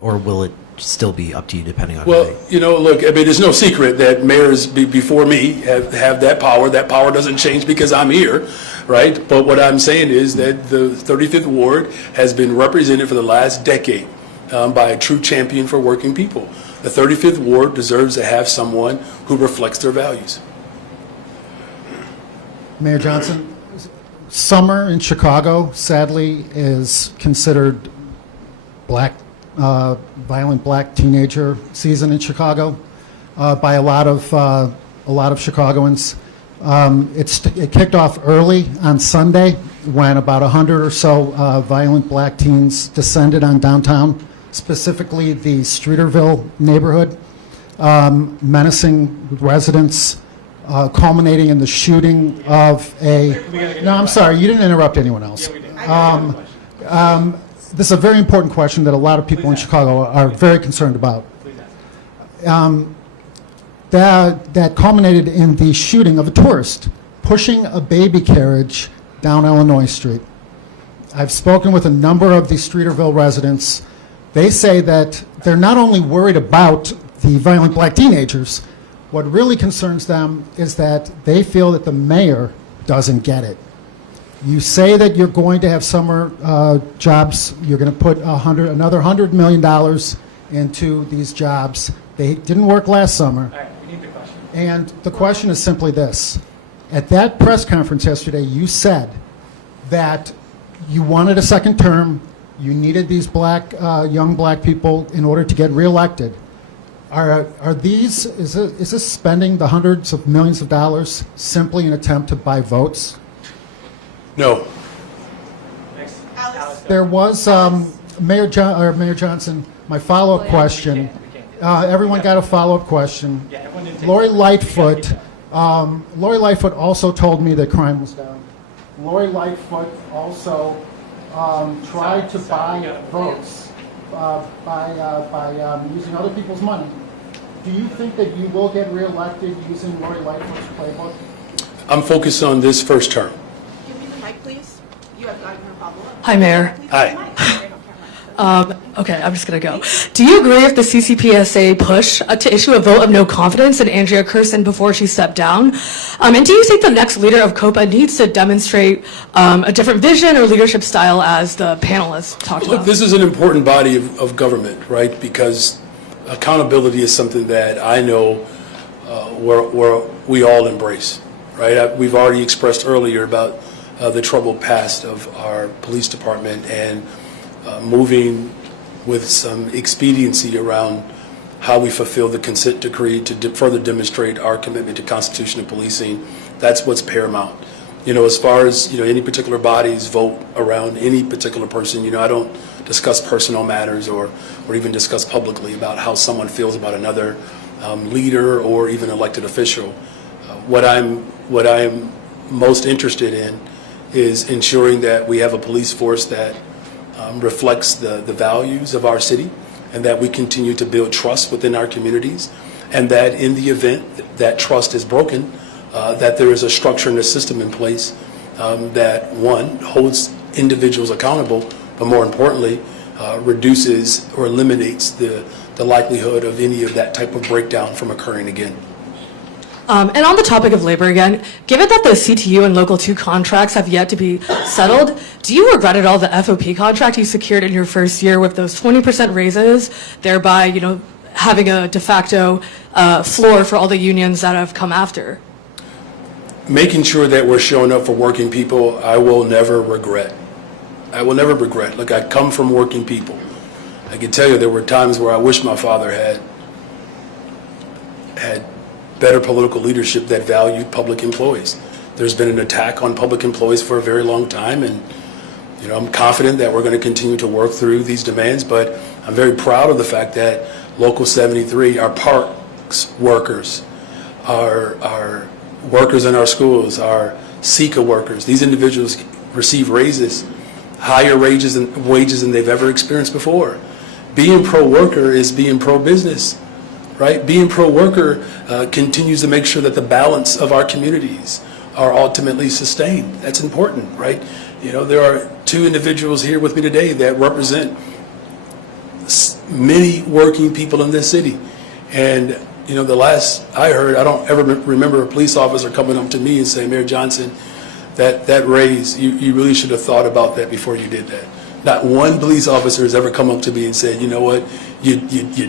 Or will it still be up to you depending on? Well, you know, look, I mean, there's no secret that mayors before me have that power. That power doesn't change because I'm here, right? But what I'm saying is that the 35th Ward has been represented for the last decade by a true champion for working people. The 35th Ward deserves to have someone who reflects their values. Mayor Johnson, summer in Chicago, sadly, is considered violent black teenager season in Chicago by a lot of Chicagoans. It kicked off early on Sunday when about 100 or so violent black teens descended on downtown, specifically the Streeterville neighborhood, menacing residents, culminating in the shooting of a... No, I'm sorry, you didn't interrupt anyone else. This is a very important question that a lot of people in Chicago are very concerned about. That culminated in the shooting of a tourist pushing a baby carriage down Illinois Street. I've spoken with a number of the Streeterville residents. They say that they're not only worried about the violent black teenagers, what really concerns them is that they feel that the mayor doesn't get it. You say that you're going to have summer jobs. You're going to put another $100 million into these jobs. They didn't work last summer. All right, we need the question. And the question is simply this. At that press conference yesterday, you said that you wanted a second term. You needed these young black people in order to get reelected. Is this spending the hundreds of millions of dollars simply an attempt to buy votes? No. Next. There was Mayor Johnson. My follow-up question. Everyone got a follow-up question. Yeah, everyone didn't take Lori it. Lightfoot. Lori Lightfoot also told me that crime was down. Lori Lightfoot also tried to buy votes by using other people's money. Do you think that you will get reelected using Lori Lightfoot's playbook? I'm focused on this first term. Give me the mic, please. You have gotten your follow-up. Hi, Mayor. Hi. Okay, I'm just going to go. Do you agree with the CCPSA push to issue a vote of no confidence in Andrea Kirsten before she stepped down? And do you think the next leader of COPA needs to demonstrate a different vision or leadership style as the panelists talked Look, about? this is an important body of government, right? Because accountability is something that I know we all embrace, right? We've already expressed earlier about the troubled past of our police department and moving with some expediency around how we fulfill the consent decree to further demonstrate our commitment to constitutional policing. That's what's paramount. You know, as far as, you know, any particular bodies vote around any particular person, you know, I don't discuss personal matters or even discuss publicly about how someone feels about another leader or even elected official. What I'm most interested in is ensuring that we have a police force that reflects the values of our city, and that we continue to build trust within our communities, and that in the event that trust is broken, that there is a structure and a system in place that, one, holds individuals accountable, but more importantly, reduces or eliminates the likelihood of any of that type of breakdown from occurring again. And on the topic of labor again, given that the CTU and Local 2 contracts have yet to be settled, do you regret at all the FOP contract you secured in your first year with those 20% raises, thereby, you know, having a de facto floor for all the unions that have come after? Making sure that we're showing up for working people, I will never regret. I will never regret. Look, I come from working people. I can tell you there were times where I wish my father had better political leadership that valued public employees. There's been an attack on public employees for a very long time, and you know, I'm confident that we're going to continue to work through these demands, but I'm very proud of the fact that Local 73, our parks workers, our workers in our schools, our SECA workers, these individuals receive raises, higher wages than they've ever experienced before. Being pro-worker is being pro-business. Right? Being pro-worker continues to make sure that the balance of our communities are ultimately sustained. That's important, right? You know, there are two individuals here with me today that represent many working people in this city. And, you know, the last I heard, I don't ever remember a police officer coming up to me and saying, Mayor Johnson, that raise, you really should have thought about that before you did that. Not one police officer has ever come up to me and said, you know what, you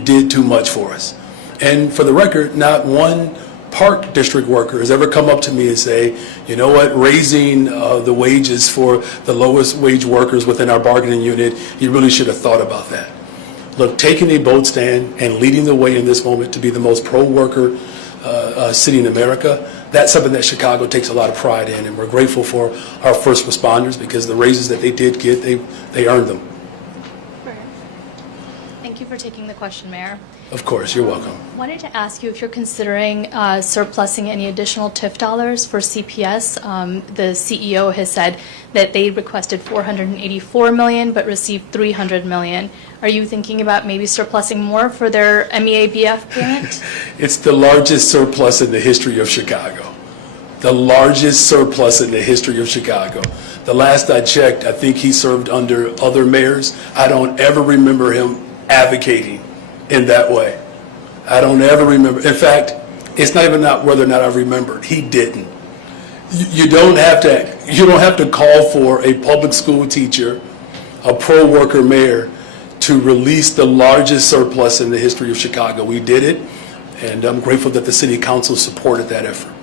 did too much for us. And for the record, not one park district worker has ever come up to me and say, you know what, raising the wages for the lowest wage workers within our bargaining unit, you really should have thought about that. Look, taking a bold stand and leading the way in this moment to be the most pro-worker city in America, that's something that Chicago takes a lot of pride in, and we're grateful for our first responders because the raises that they did get, they earned them. Thank you for taking the question, Mayor. Of course, you're welcome. Wanted to ask you if you're considering surplusing any additional TIF dollars for CPS. The CEO has said that they requested $484 million but received $300 million. Are you thinking about maybe surplusing more for their MEABF payment? It's the largest surplus in the history of Chicago. The largest surplus in the history of Chicago. The last I checked, I think he served under other mayors. I don't ever remember him advocating in that way. I don't ever remember. In fact, it's not even whether or not I remembered. He didn't. You don't have to call for a public school teacher, a pro-worker mayor, to release the largest surplus in the history of Chicago. We did it, and I'm grateful that the city council supported that effort.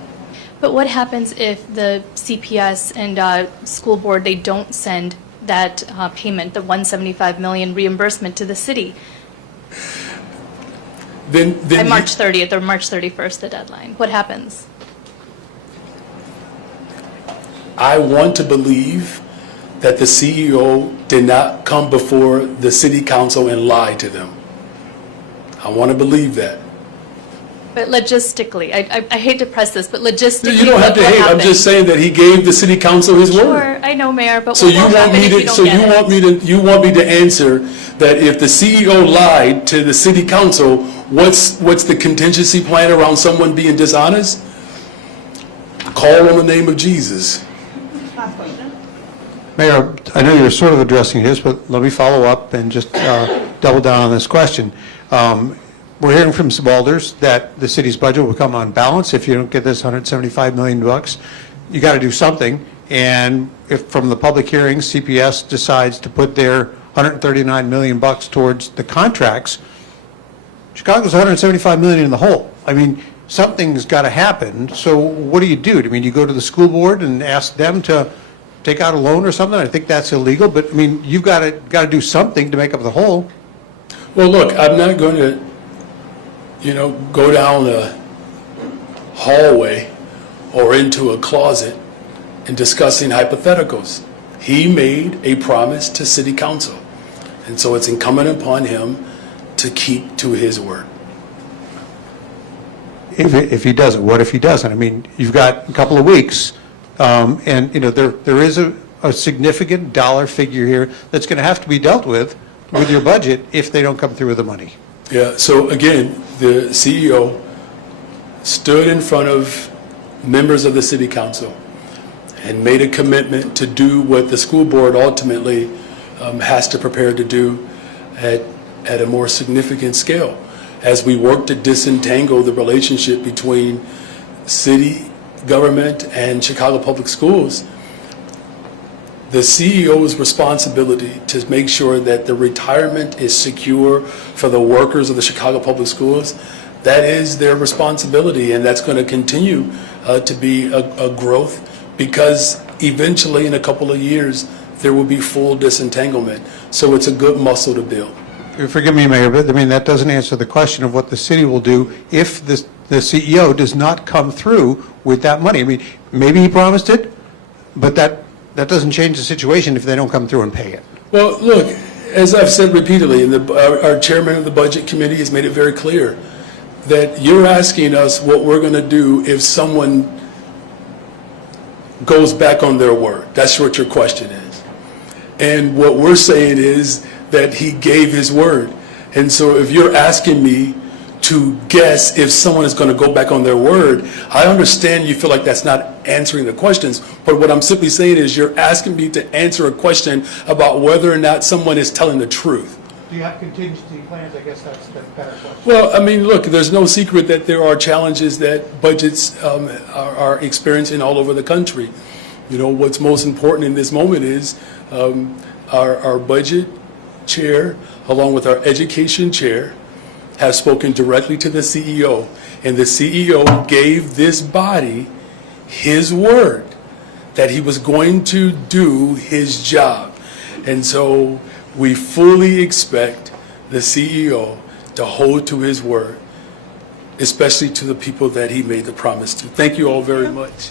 But what happens if the CPS and school board, they don't send that payment, the $175 million reimbursement to the city? Then By March 30th or March 31st, the deadline. What happens? I want to believe that the CEO did not come before the city council and lie to them. I want to believe that. But logistically, I hate to press this, but logistically, You don't have to what hate. I'm happens? just saying that he gave the city council his word. Sure, I know, Mayor, but So what you will want happen me if you to? don't So get you it? want me to? You want me to answer that if the CEO lied to the city council, what's the contingency plan around someone being dishonest? Call on the name of Jesus. Last question. Mayor, I know you're sort of addressing his, but let me follow up and just double down on this question. We're hearing from some alders that the city's budget will come on balance if you don't get this $175 million. You got to do something. And if from the public hearings, CPS decides to put their $139 million towards the contracts, Chicago's $175 million in the hole. I mean, something's got to happen. So what do? I mean, you go to the school board and ask them to take out a loan or something? I think that's illegal. But I mean, you've got to do something to make up the hole. Well, look, I'm not going to, go down a hallway or into a closet and discussing hypotheticals. He made a promise to city council, and so it's incumbent upon him to keep to his word. If he doesn't, what if he doesn't? I mean, you've got a couple of weeks, and there is a significant dollar figure here that's going to have to be dealt with your budget if they don't come through with the money. Yeah, so again, the CEO stood in front of members of the city council and made a commitment to do what the school board ultimately has to prepare to do at a more significant scale. As we work to disentangle the relationship between city government and Chicago Public Schools, the CEO's responsibility to make sure that the retirement is secure for the workers of the Chicago Public Schools, that is their responsibility, and that's going to continue to be a growth, because eventually in a couple of years there will be full disentanglement. So it's a good muscle to build. Forgive me, Mayor, but I mean, that doesn't answer the question of what the city will do if the CEO does not come through with that money. I mean, maybe he promised it, but that doesn't change the situation if they don't come through and pay it. Well, look, as I've said repeatedly, and our chairman of the Budget Committee has made it very clear that you're asking us what we're going to do if someone goes back on their word. That's what your question is. And what we're saying is that he gave his word. And so if you're asking me to guess if someone is going to go back on their word, I understand you feel like that's not answering the questions, but what I'm simply saying is you're asking me to answer a question about whether or not someone is telling the truth. Do you have contingency plans? I guess that's the better question. Well, I mean, look, there's no secret that there are challenges that budgets are experiencing all over the country. You know, what's most important in this moment is our budget chair, along with our education chair, have spoken directly to the CEO, and the CEO gave this body his word that he was going to do his job. And so we fully expect the CEO to hold to his word, especially to the people that he made the promise to. Thank you all very much.